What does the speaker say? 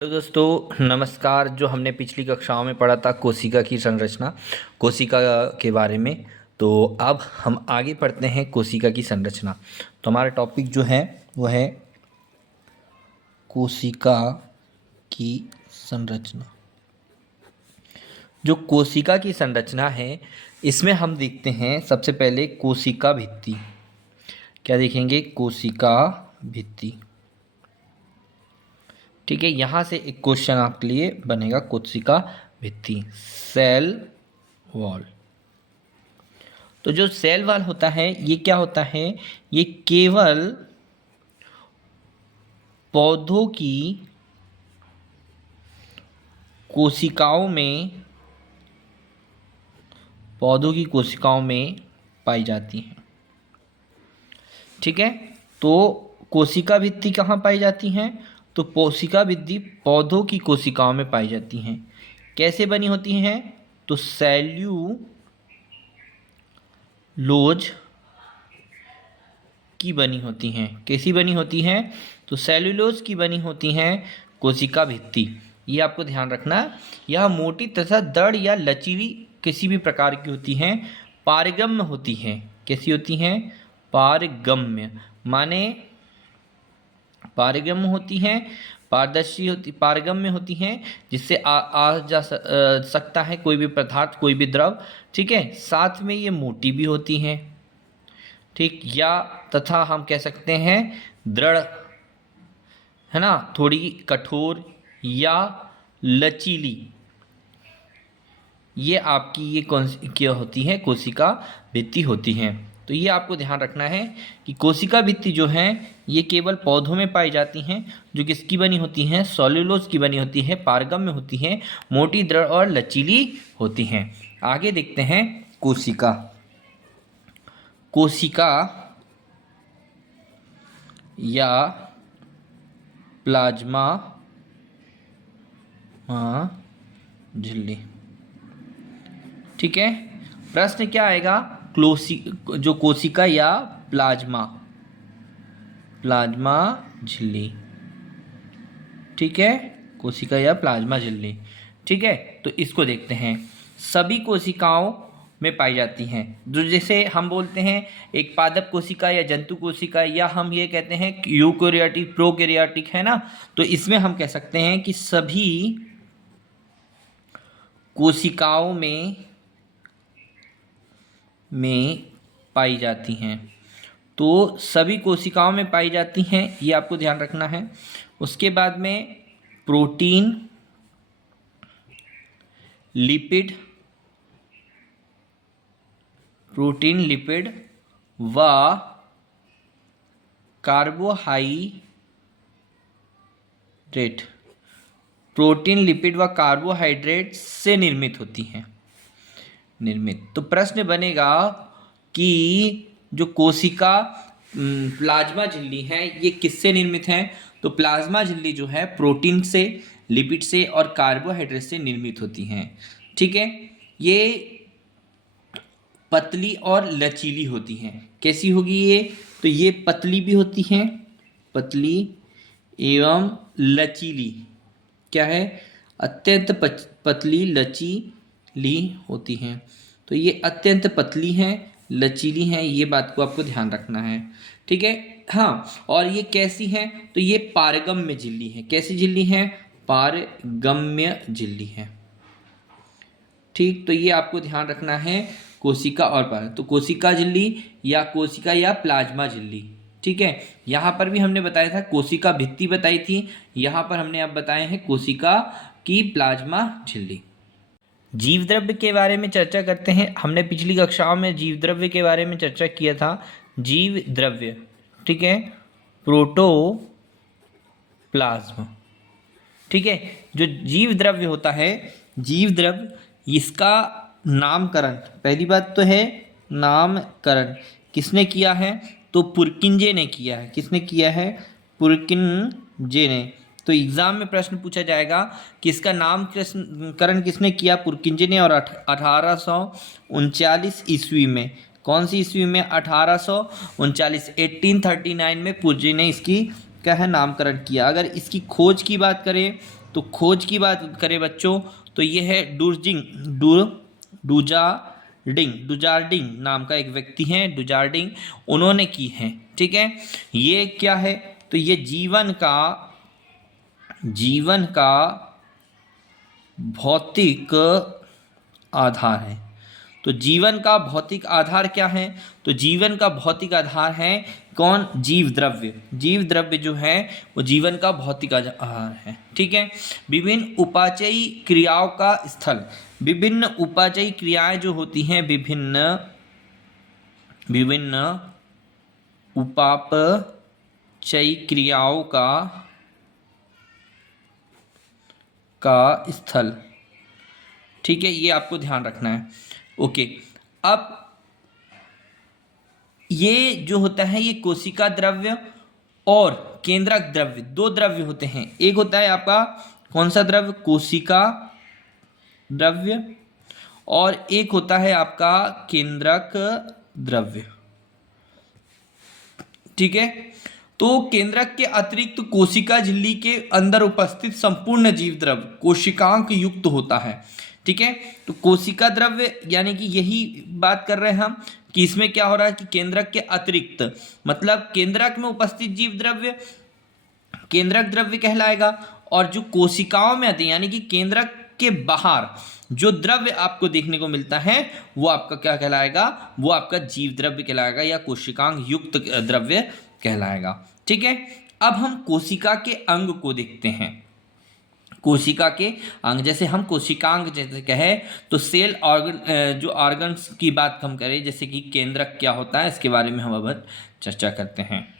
Hello दोस्तों, नमस्कार। जो हमने पिछली कक्षाओं में पढ़ा था कोशिका की संरचना, कोशिका के बारे में, तो अब हम आगे पढ़ते हैं कोशिका की संरचना। तो हमारा टॉपिक जो है वो है कोशिका की संरचना। जो कोशिका की संरचना है, इसमें हम देखते हैं सबसे पहले कोशिका भित्ति। क्या देखेंगे? कोशिका भित्ति। ठीक है, यहाँ से एक क्वेश्चन आपके लिए बनेगा। कोशिका भित्ति, सेल वॉल। तो जो सेल वॉल होता है ये क्या होता है? ये केवल पौधों की कोशिकाओं में पाई जाती हैं। ठीक है, तो कोशिका भित्ति कहाँ पाई जाती हैं? तो कोशिका भित्ति पौधों की कोशिकाओं में पाई जाती हैं। कैसे बनी होती हैं? तो सेल्यूलोज की बनी होती हैं। कैसी बनी होती हैं? तो सेल्यूलोज की बनी होती हैं कोशिका भित्ति। ये आपको ध्यान रखना। यह मोटी तथा दृढ़ या लचीली किसी भी प्रकार की होती हैं, पारगम्य होती हैं। कैसी होती हैं? पारगम्य, माने पारगम्य होती हैं, पारदर्शी होती, पारगम्य होती हैं, जिससे आ जा सकता है कोई भी पदार्थ, कोई भी द्रव। ठीक है, साथ में ये मोटी भी होती हैं। ठीक, या तथा हम कह सकते हैं दृढ़, है ना, थोड़ी कठोर या लचीली। ये आपकी ये कौन क्या होती है? कोशिका भित्ति होती हैं। तो ये आपको ध्यान रखना है कि कोशिका भित्ति जो है ये केवल पौधों में पाई जाती हैं, जो किसकी बनी होती हैं? सेल्यूलोज की बनी होती है, पारगम्य होती हैं, मोटी, दृढ़ और लचीली होती हैं। आगे देखते हैं कोशिका। कोशिका या प्लाज्मा झिल्ली। ठीक है, प्रश्न क्या आएगा? जो कोशिका या प्लाज्मा झिल्ली। ठीक है, कोशिका या प्लाज्मा झिल्ली। ठीक है, तो इसको देखते हैं। सभी कोशिकाओं में पाई जाती हैं। जो जैसे हम बोलते हैं एक पादप कोशिका या जंतु कोशिका, या हम ये कहते हैं यूकेरियोटिक, प्रोकैरियोटिक, है ना। तो इसमें हम कह सकते हैं कि सभी कोशिकाओं में पाई जाती हैं। तो सभी कोशिकाओं में पाई जाती हैं, ये आपको ध्यान रखना है। उसके बाद में प्रोटीन, लिपिड व कार्बोहाइड्रेट, प्रोटीन, लिपिड व कार्बोहाइड्रेट से निर्मित होती हैं। तो प्रश्न बनेगा कि जो कोशिका प्लाज्मा झिल्ली है ये किससे निर्मित है? तो प्लाज्मा झिल्ली जो है प्रोटीन से, लिपिड से और कार्बोहाइड्रेट से निर्मित होती हैं। ठीक है, ये पतली और लचीली होती हैं। कैसी होगी ये? तो ये पतली भी होती हैं, पतली एवं लचीली। क्या है? अत्यंत पतली लचीली होती हैं। तो ये अत्यंत पतली हैं, लचीली हैं, ये बात को आपको ध्यान रखना है। ठीक है, हाँ। और ये कैसी हैं? तो ये पारगम्य झिल्ली है। कैसी झिल्ली है? पारगम्य झिल्ली है। ठीक, तो ये आपको ध्यान रखना है। कोशिका और तो कोशिका झिल्ली या कोशिका या प्लाज्मा झिल्ली। ठीक है, यहाँ पर भी हमने बताया था कोशिका भित्ति बताई थी, यहाँ पर हमने अब बताए हैं कोशिका की प्लाज्मा झिल्ली। जीव द्रव्य के बारे में चर्चा करते हैं। हमने पिछली कक्षाओं में जीव द्रव्य के बारे में चर्चा किया था। जीव द्रव्य, ठीक है, प्रोटोप्लाज्म। ठीक है, जो जीव द्रव्य होता है, जीव द्रव्य, इसका नामकरण, पहली बात तो है नामकरण किसने किया है? तो पुरकिंजे ने किया है। किसने किया है? पुरकिंजे ने। तो एग्जाम में प्रश्न पूछा जाएगा कि इसका नामकरण किसने किया? पुरकिंजे ने। और 1839 ईस्वी में, कौन सी ईस्वी में? 1839, 1839 में पुरकिंजे ने इसकी क्या है नामकरण किया। अगर इसकी खोज की बात करें तो खोज की बात करें बच्चों तो ये है डुजार्डिंग नाम का एक व्यक्ति हैं, डुजार्डिंग, उन्होंने की है। ठीक है, ये क्या है तो ये जीवन का भौतिक आधार है। तो जीवन का भौतिक आधार क्या है, तो जीवन का भौतिक आधार है कौन, जीव द्रव्य जो है वो जीवन का भौतिक आधार है। ठीक है, विभिन्न उपाचयी क्रियाओं का स्थल, विभिन्न उपाचयी क्रियाएं जो होती हैं, विभिन्न उपापचयी क्रियाओं का स्थल। ठीक है, ये आपको ध्यान रखना है। ओके, अब ये जो होता है ये कोशिका द्रव्य और केंद्रक द्रव्य, दो द्रव्य होते हैं। एक होता है आपका कौन सा द्रव्य, कोशिका द्रव्य, और एक होता है आपका केंद्रक द्रव्य। ठीक है, तो केंद्रक के अतिरिक्त कोशिका झिल्ली के अंदर उपस्थित संपूर्ण जीव द्रव्य कोशिकांक युक्त होता है। ठीक है, तो कोशिका द्रव्य यानी कि यही बात कर रहे हैं हम कि इसमें क्या हो रहा है कि केंद्रक के अतिरिक्त, मतलब केंद्रक में उपस्थित जीव द्रव्य केंद्रक द्रव्य कहलाएगा, और जो कोशिकाओं में आते हैं यानी कि केंद्रक के बाहर जो द्रव्य आपको देखने को मिलता है वो आपका क्या कहलाएगा, वो आपका जीव द्रव्य कहलाएगा या कोशिकांग युक्त द्रव्य कहलाएगा। ठीक है, अब हम कोशिका के अंग को देखते हैं। कोशिका के अंग, जैसे हम कोशिकांग जैसे कहे तो सेल ऑर्गन, जो ऑर्गन्स की बात हम करें जैसे कि केंद्रक क्या होता है इसके बारे में हम अब चर्चा करते हैं।